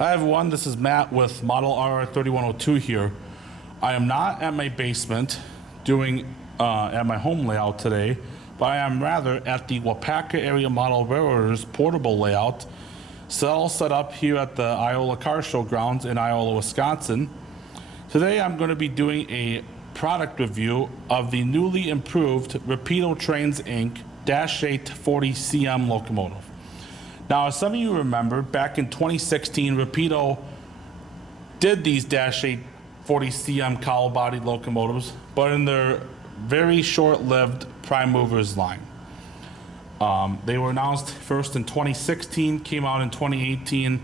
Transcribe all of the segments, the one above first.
Hi everyone, this is Matt with Model R3102 here. I am not at my basement doing at my home layout today, but I am rather at the Waupaca Area Model Railroaders portable layout, all set up here at the Iola Car Show grounds in Iola, Wisconsin. Today I'm going to be doing a product review of the newly improved Rapido Trains Inc. Dash 840 CM locomotive. Now, as some of you remember, back in 2016, Rapido did these Dash 840 CM cowl bodied locomotives, but in their very short-lived prime movers line. They were announced first in 2016, came out in 2018.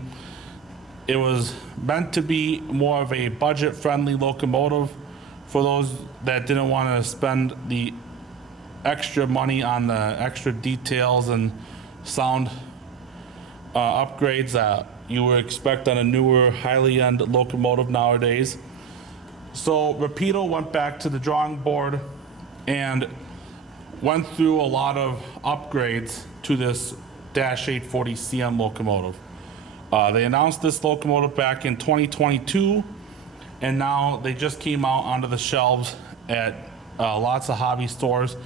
It was meant to be more of a budget-friendly locomotive for those that didn't want to spend the extra money on the extra details and sound upgrades that you would expect on a newer, highly end locomotive nowadays. So Rapido went back to the drawing board and went through a lot of upgrades to this Dash 840 CM locomotive. They announced this locomotive back in 2022, and now they just came out onto the shelves at lots of hobby stores.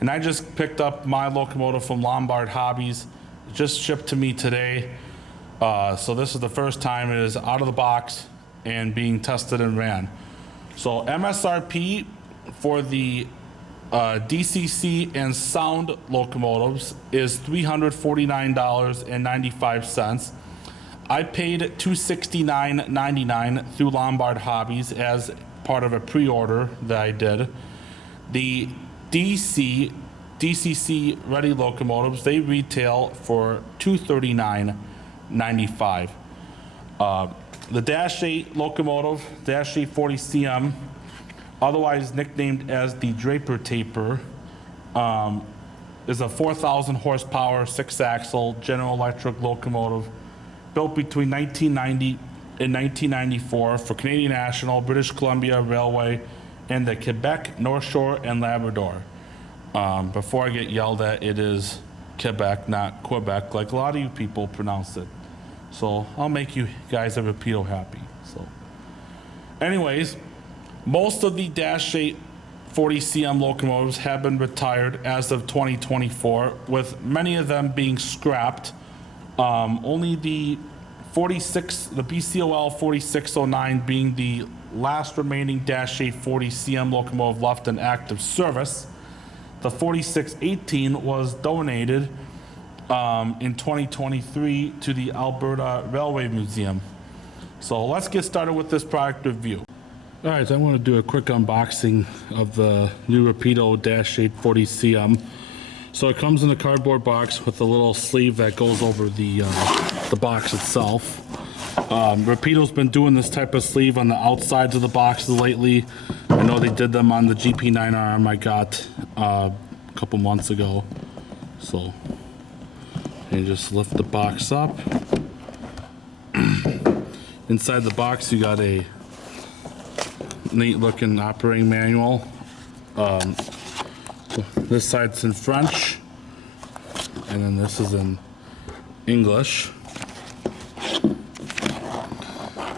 And I just picked up my locomotive from Lombard Hobbies. It just shipped to me today. So this is the first time it is out of the box and being tested and ran. So MSRP for the DCC and sound locomotives is $349.95. I paid $269.99 through Lombard Hobbies as part of a pre-order that I did. The DCC ready locomotives, they retail for $239.95. The Dash 8 locomotive, Dash 840 CM, otherwise nicknamed as the Draper Taper, is a 4,000 horsepower, 6-axle General Electric locomotive built between 1990 and 1994 for Canadian National, British Columbia Railway, and the Quebec, North Shore, and Labrador. Before I get yelled at, it is Quebec, not Quebec, like a lot of you people pronounce it. So I'll make you guys at Rapido happy. So, anyways, most of the Dash 840 CM locomotives have been retired as of 2024, with many of them being scrapped. Only the BCOL 4609 being the last remaining Dash 840 CM locomotive left in active service. The 4618 was donated in 2023 to the Alberta Railway Museum. So let's get started with this product review. All right, so I want to do a quick unboxing of the new Rapido Dash 840 CM. So it comes in a cardboard box with a little sleeve that goes over the box itself. Rapido's been doing this type of sleeve on the outsides of the boxes lately. I know they did them on the GP9 arm I got a couple months ago. So you just lift the box up. Inside the box you got a neat looking operating manual. This side's in French, and then this is in English.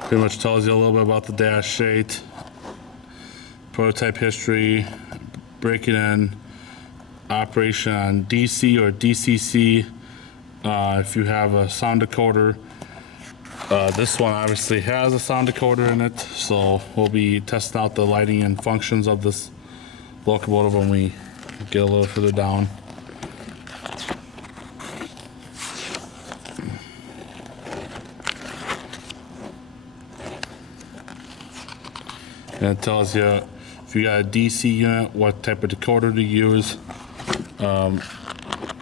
Pretty much tells you a little bit about the Dash 8, prototype history, breaking in, operation on DC or DCC. If you have a sound decoder, this one obviously has a sound decoder in it, so we'll be testing out the lighting and functions of this locomotive when we get a little further down. And it tells you if you got a DC unit, what type of decoder to use.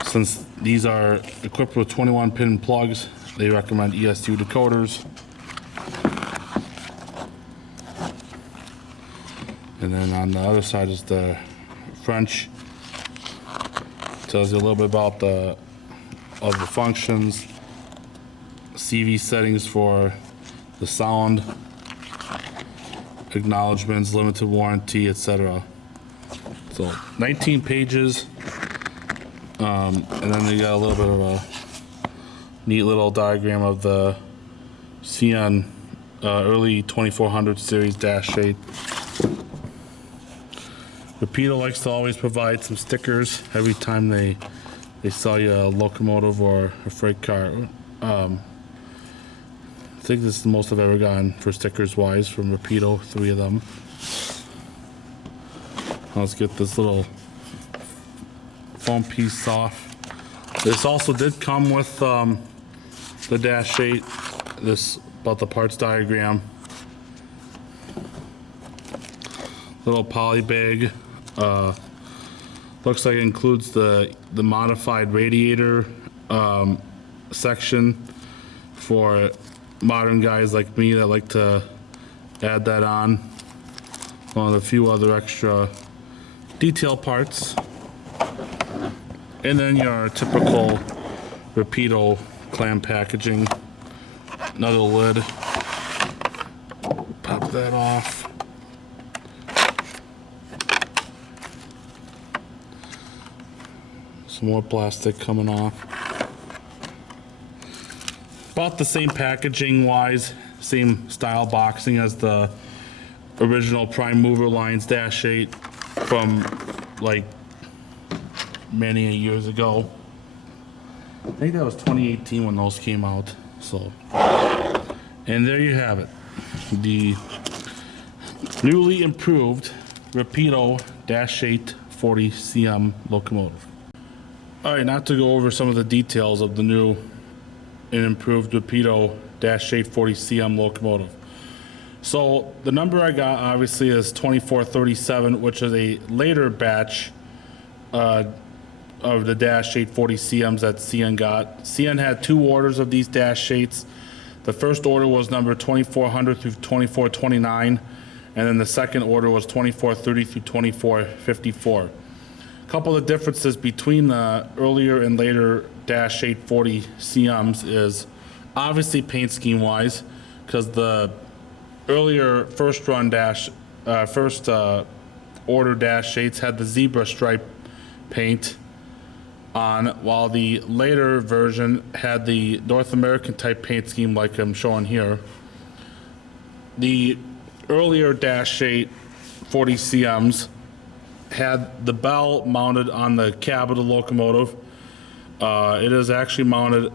Since these are equipped with 21 pin plugs, they recommend ESU decoders. And then on the other side is the French. Tells you a little bit about the functions, CV settings for the sound, acknowledgements, limited warranty, etc. So 19 pages, and then you got a little bit of a neat little diagram of the CN early 2400 series Dash 8. Rapido likes to always provide some stickers every time they sell you a locomotive or a freight car. I think this is the most I've ever gotten for stickers wise from Rapido, 3 of them. Let's get this little foam piece off. This also did come with the Dash 8, this about the parts diagram. Little poly bag. Looks like it includes the modified radiator section for modern guys like me that like to add that on, along with a few other extra detail parts. And then your typical Rapido clam packaging. Another lid. Pop that off. Some more plastic coming off. About the same packaging wise, same style boxing as the original Prime Mover Lines Dash 8 from like many years ago. I think that was 2018 when those came out. So, and there you have it, the newly improved Rapido Dash 8 40 CM locomotive. All right, not to go over some of the details of the new and improved Rapido Dash 8 40 CM locomotive. So the number I got obviously is 2437, which is a later batch of the Dash 840 CMs that CN got. CN had 2 orders of these Dash 8s. The first order was number 2400 through 2429, and then the second order was 2430 through 2454. A couple of differences between the earlier and later Dash 840 CMs is obviously paint scheme wise, because the earlier first order Dash 8s had the zebra stripe paint on, while the later version had the North American type paint scheme like I'm showing here. The earlier Dash 8 40 CMs had the bell mounted on the cab of the locomotive. It is actually mounted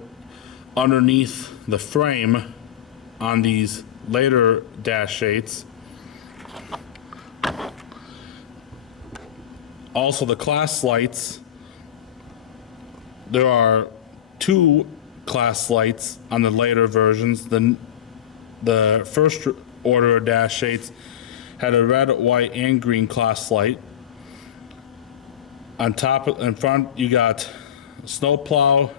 underneath the frame on these later Dash 8s. Also, the class lights, there are 2 class lights on the later versions. The first order of Dash 8s had a red, white, and green class light. On top, in front, you got snowplow,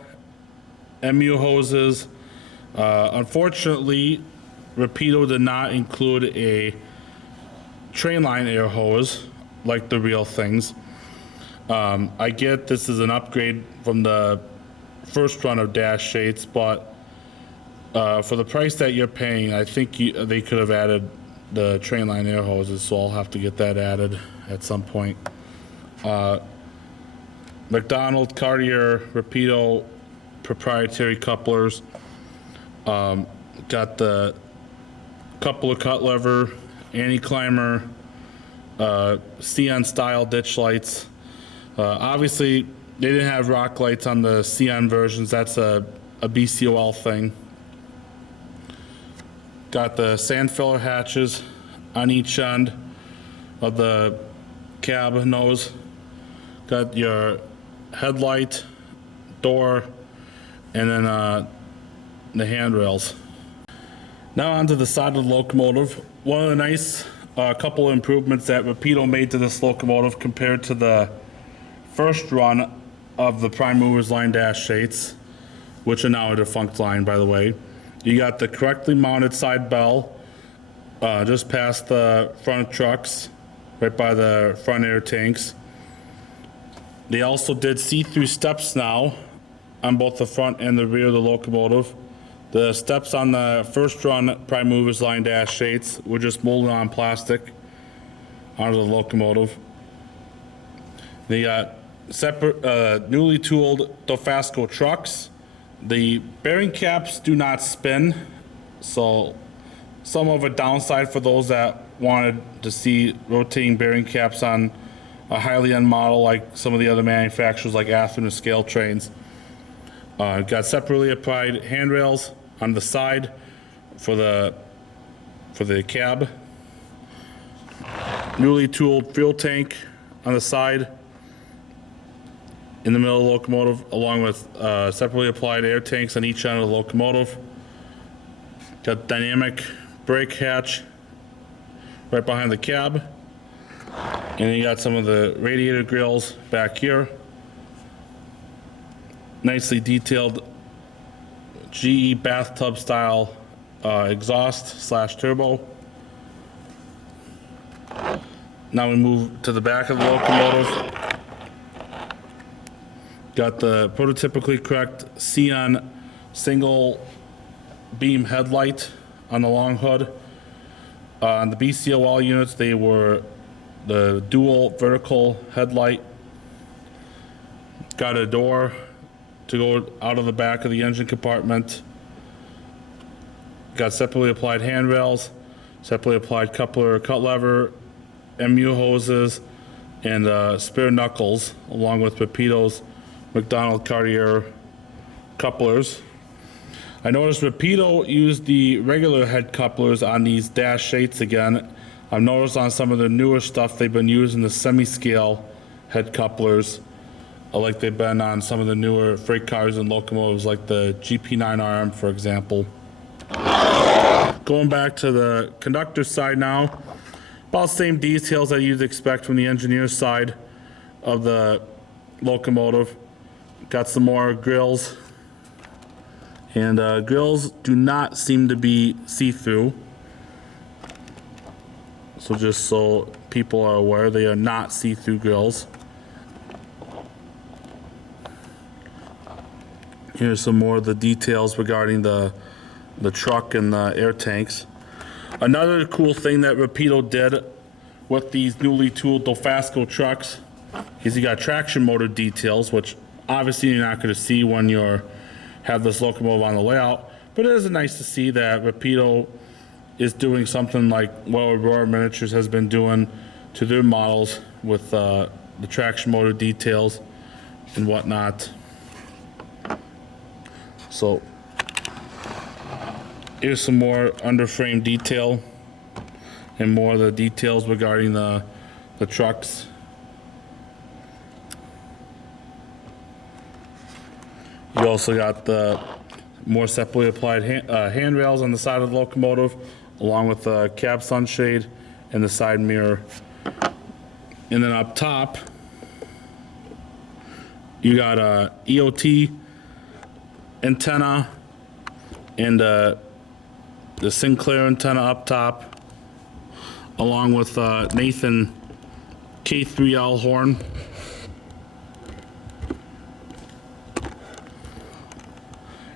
MU hoses. Unfortunately, Rapido did not include a train line air hose like the real things. I get this is an upgrade from the first run of Dash 8s, but for the price that you're paying, I think they could have added the train line air hoses, so I'll have to get that added at some point. McDonald, Cartier, Rapido proprietary couplers. Got the coupler cut lever, anti-climber, CN style ditch lights. Obviously, they didn't have rock lights on the CN versions. That's a BCOL thing. Got the sand filler hatches on each end of the cab nose. Got your headlight, door, and then the handrails. Now onto the side of the locomotive. One of the nice couple of improvements that Rapido made to this locomotive compared to the first run of the Prime Movers Line Dash 8s, which are now a defunct line, by the way. You got the correctly mounted side bell just past the front trucks, right by the front air tanks. They also did see-through steps now on both the front and the rear of the locomotive. The steps on the first run Prime Movers Line Dash 8s were just molded on plastic onto the locomotive. They got separate, newly tooled Dofasco trucks. The bearing caps do not spin So some of a downside for those that wanted to see rotating bearing caps on a highly end model like some of the other manufacturers like Athearn or Scale Trains. Got separately applied handrails on the side for the cab. Newly tooled fuel tank on the side in the middle of the locomotive, along with separately applied air tanks on each end of the locomotive. Got dynamic brake hatch right behind the cab. And then you got some of the radiator grills back here. Nicely detailed GE bathtub style exhaust / turbo. Now we move to the back of the locomotive. Got the prototypically correct Xenon single beam headlight on the long hood. On the BCOL units, they were the dual vertical headlight. Got a door to go out of the back of the engine compartment. Got separately applied handrails, separately applied coupler, cut lever, MU hoses, and spare knuckles, along with Rapido's McDonald Cartier couplers. I noticed Rapido used the regular head couplers on these Dash 8s again. I've noticed on some of the newer stuff they've been using the semi-scale head couplers, like they've been on some of the newer freight cars and locomotives like the GP9RM, for example. Going back to the conductor side now, about the same details that you'd expect from the engineer's side of the locomotive. Got some more grills, and grills do not seem to be see-through. So just so people are aware, they are not see-through grills. Here's some more of the details regarding the truck and the air tanks. Another cool thing that Rapido did with these newly tooled Dofasco trucks is you got traction motor details, which obviously you're not going to see when you have this locomotive on the layout, but it is nice to see that Rapido is doing something like what Aurora Miniatures has been doing to their models with the traction motor details and whatnot. So here's some more underframe detail and more of the details regarding the trucks. You also got the more separately applied handrails on the side of the locomotive, along with the cab sunshade and the side mirror. And then up top, you got a EOT antenna and the Sinclair antenna up top, along with Nathan K3L horn.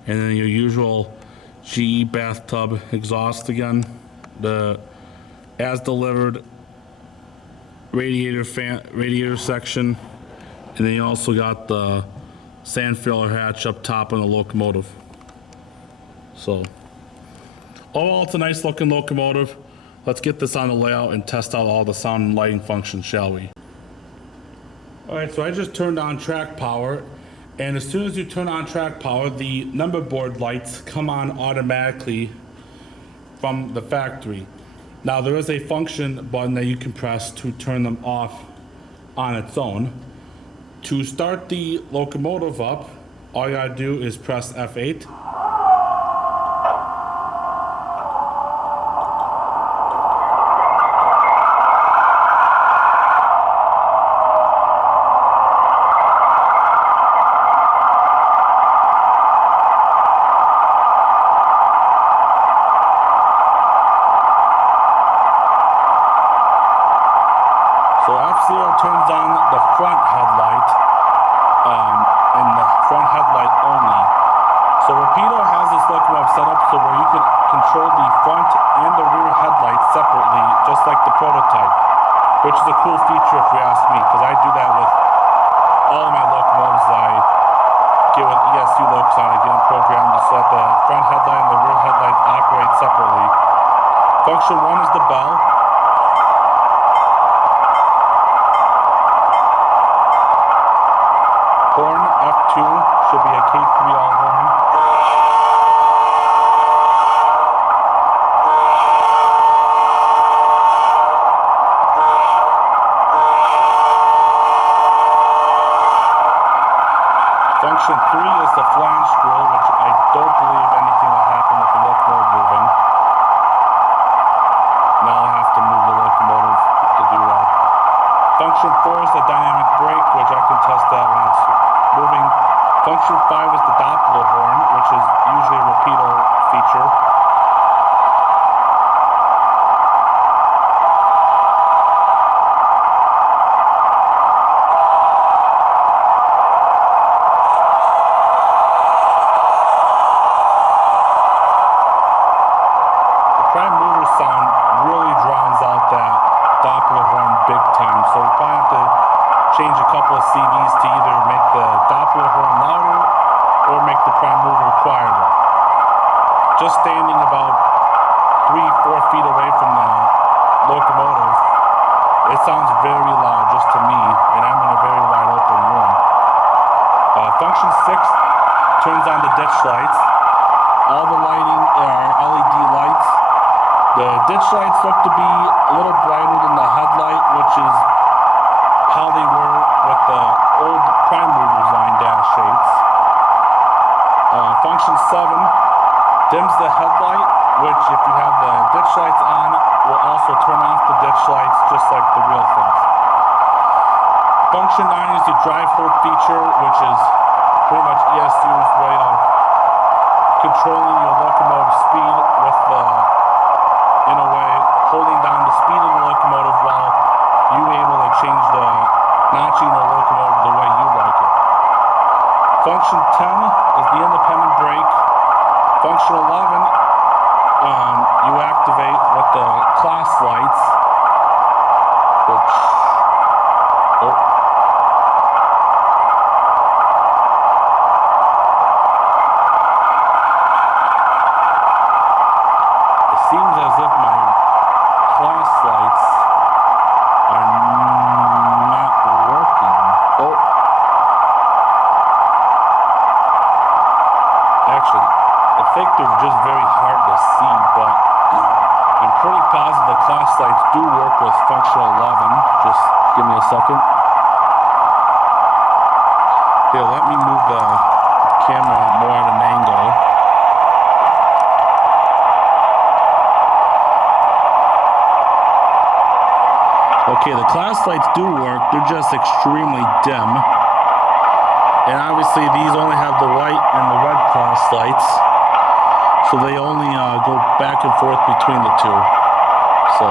And then your usual GE bathtub exhaust again. The as delivered radiator section. And then you also got the sand filler hatch up top on the locomotive. So overall, it's a nice looking locomotive. Let's get this on the layout and test out all the sound and lighting functions, shall we? All right, so I just turned on track power. And as soon as you turn on track power, the number board lights come on automatically from the factory. Now there is a function button that you can press to turn them off on its own. To start the locomotive up, all you gotta do is press F8. So F0 turns on the front headlight, and the front headlight only. So Rapido has this locomotive set up so where you can control the front and the rear headlights separately, just like the prototype, which is a cool feature if you ask me, because I do that with all of my locomotives I get with ESU Loksound and get them programmed so that the front headlight and the rear headlight operate separately. Function 1 is the bell. Horn F2 should be a K3L horn. Function 3 is the flange grill, which I don't believe anything will happen with the locomotive moving. Now I'll have to move the locomotive to do that. Function 4 is the dynamic brake, which I can test that when it's moving. Function 5 is the Doppler horn, which is usually a Rapido feature. Prime mover sound really drowns out that Doppler horn big time, so we probably have to change a couple of CVs to either make the Doppler horn louder or make the prime mover quieter. Just standing about 3-4 feet away from the locomotive, it sounds very loud just to me, and I'm in a very wide open room. Function 6 turns on the ditch lights. All the lighting are LED lights. The ditch lights look to be a little brighter than the headlight, which is how they were with the old prime movers line dash shades. Function 7 dims the headlight, which if you have the ditch lights on, will also turn off the ditch lights just like the real things. Function 9 is the drive hold feature, which is pretty much ESU's way of controlling your locomotive speed with the, in a way, holding down the speed of the locomotive while you able to change the notching the locomotive the way you like it. Function 10 is the independent brake. Function 11, you activate with the class lights, which, it seems as if my class lights are not working. Actually, I think they're just very hard to see, but I'm pretty positive the class lights do work with function 11. Just give me a second. Here, let me move the camera more at an angle. Okay, the class lights do work, they're just extremely dim. And obviously these only have the white and the red class lights, so they only go back and forth between the two. So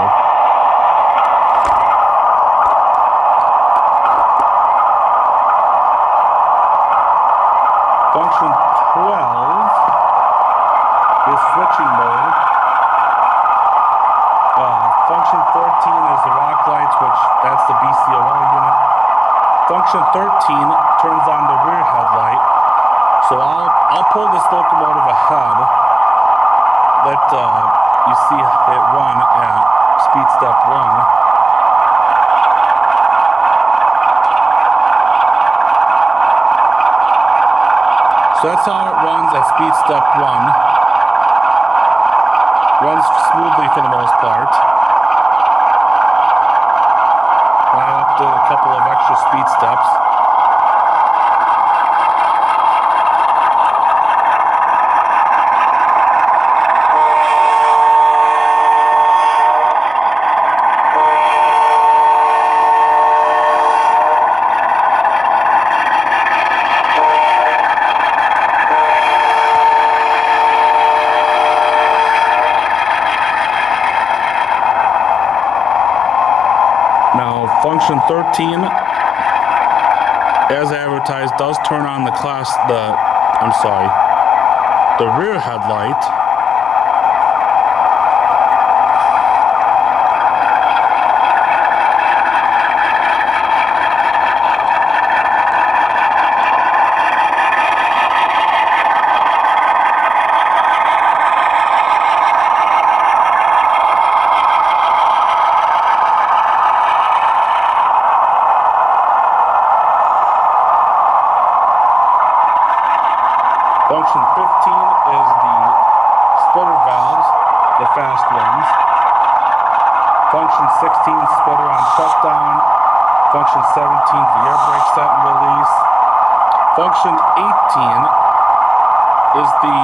function 12 is switching mode. Function 14 is the rock lights, which that's the BCOL unit. Function 13 turns on the rear headlight. So I'll pull this locomotive ahead. Let you see it run at speed step 1. So that's how it runs at speed step 1. Runs smoothly for the most part. I upped a couple of extra speed steps. Function 13, as advertised, does turn on the rear headlight. function 15 is the splitter valves, the fast ones. Function 16, splitter on shutdown. Function 17, the air brake set and release. Function 18 is the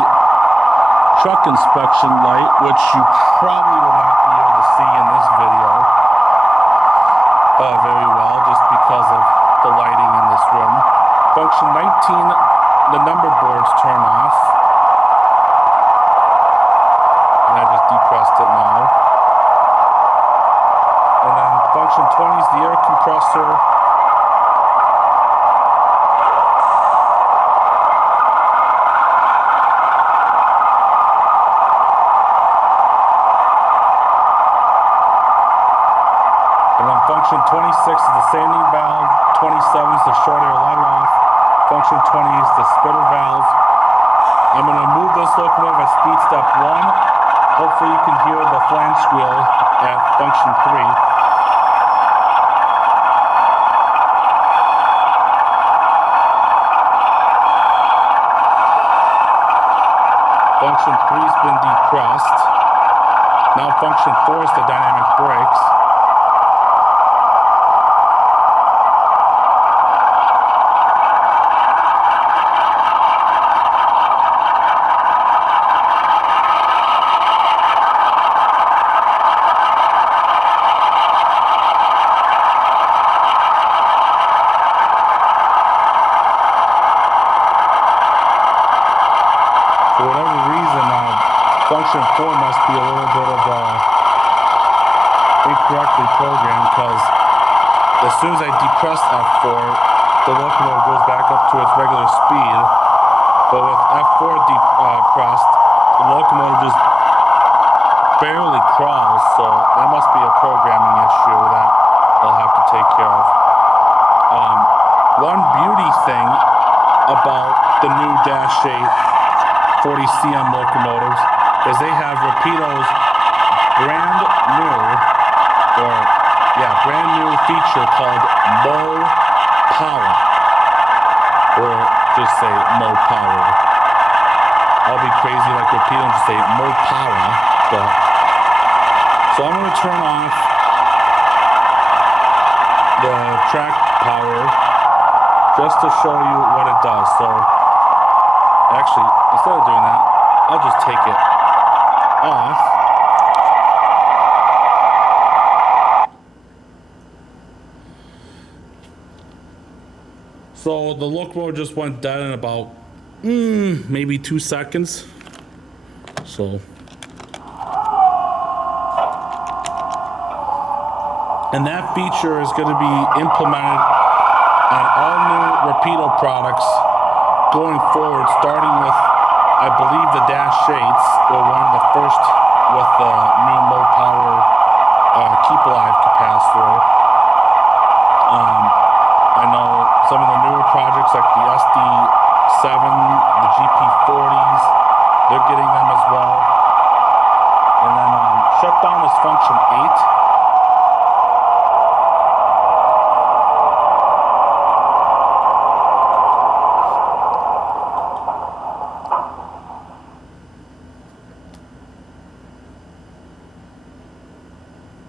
truck inspection light, which you probably will not be able to see in this video very well, just because of the lighting in this room. Function 19, the number boards turn off. And I just depressed it now. And then function 20 is the air compressor. And then function 26 is the sanding valve. 27 is the short air let off. Function 20 is the splitter valve. I'm going to move this locomotive at speed step 1. Hopefully you can hear the flange squeal at function 3. Function 3 has been depressed. Now function 4 is the dynamic brakes. For whatever reason, function 4 must be a little bit of incorrectly programmed, because as soon as I depress F4, the locomotive goes back up to its regular speed. But with F4 depressed, the locomotive just barely crawls, so that must be a programming issue that I'll have to take care of. One beauty thing about the new Dash 8 40 CM locomotives is they have Rapido's brand new feature called Waupaca, or just say Waupaca. I'll be crazy like Rapido and just say Waupaca, but so I'm going to turn off the track power just to show you what it does. So actually, instead of doing that, I'll just take it off. So the locomotive just went dead in about maybe 2 seconds. So, and that feature is going to be implemented on all new Rapido products going forward, starting with, I believe, the Dash 8s were one of the first with the new low power keep alive capacitor. I know some of the newer projects like the SD7, the GP40s, they're getting them as well. And then shutdown is function 8.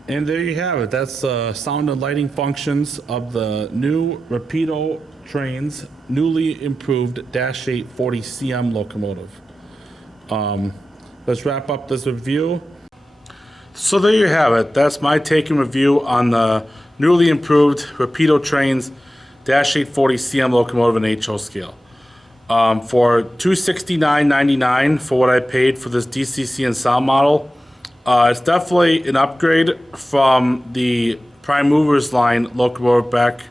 And there you have it. That's sound and lighting functions of the new Rapido Trains newly improved Dash 8 40 CM locomotive. Let's wrap up this review. So there you have it. That's my take and review on the newly improved Rapido Trains Dash 8 40 CM locomotive in HO scale. For $269.99 for what I paid for this DCC and sound model, it's definitely an upgrade from the Prime Movers line locomotive back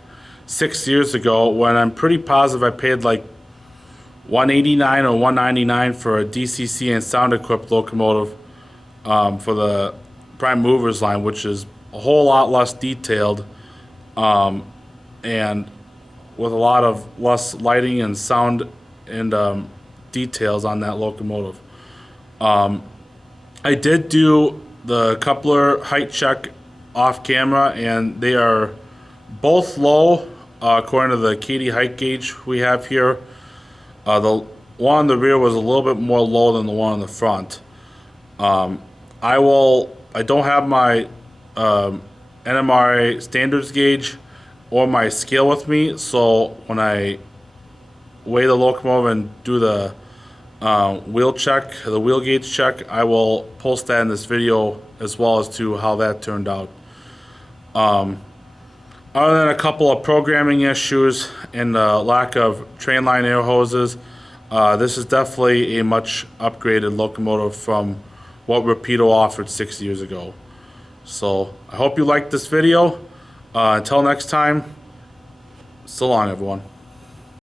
6 years ago, when I'm pretty positive I paid like $189 or $199 for a DCC and sound equipped locomotive for the Prime Movers line, which is a whole lot less detailed and with a lot of less lighting and sound and details on that locomotive. I did do the coupler height check off camera, and they are both low according to the Katie height gauge we have here. The one on the rear was a little bit more low than the one on the front. I don't have my NMRA standards gauge or my scale with me, so when I weigh the locomotive and do the wheel check, the wheel gauge check, I will post that in this video as well as to how that turned out. Other than a couple of programming issues and the lack of train line air hoses, this is definitely a much upgraded locomotive from what Rapido offered 6 years ago. So I hope you liked this video. Until next time, so long everyone.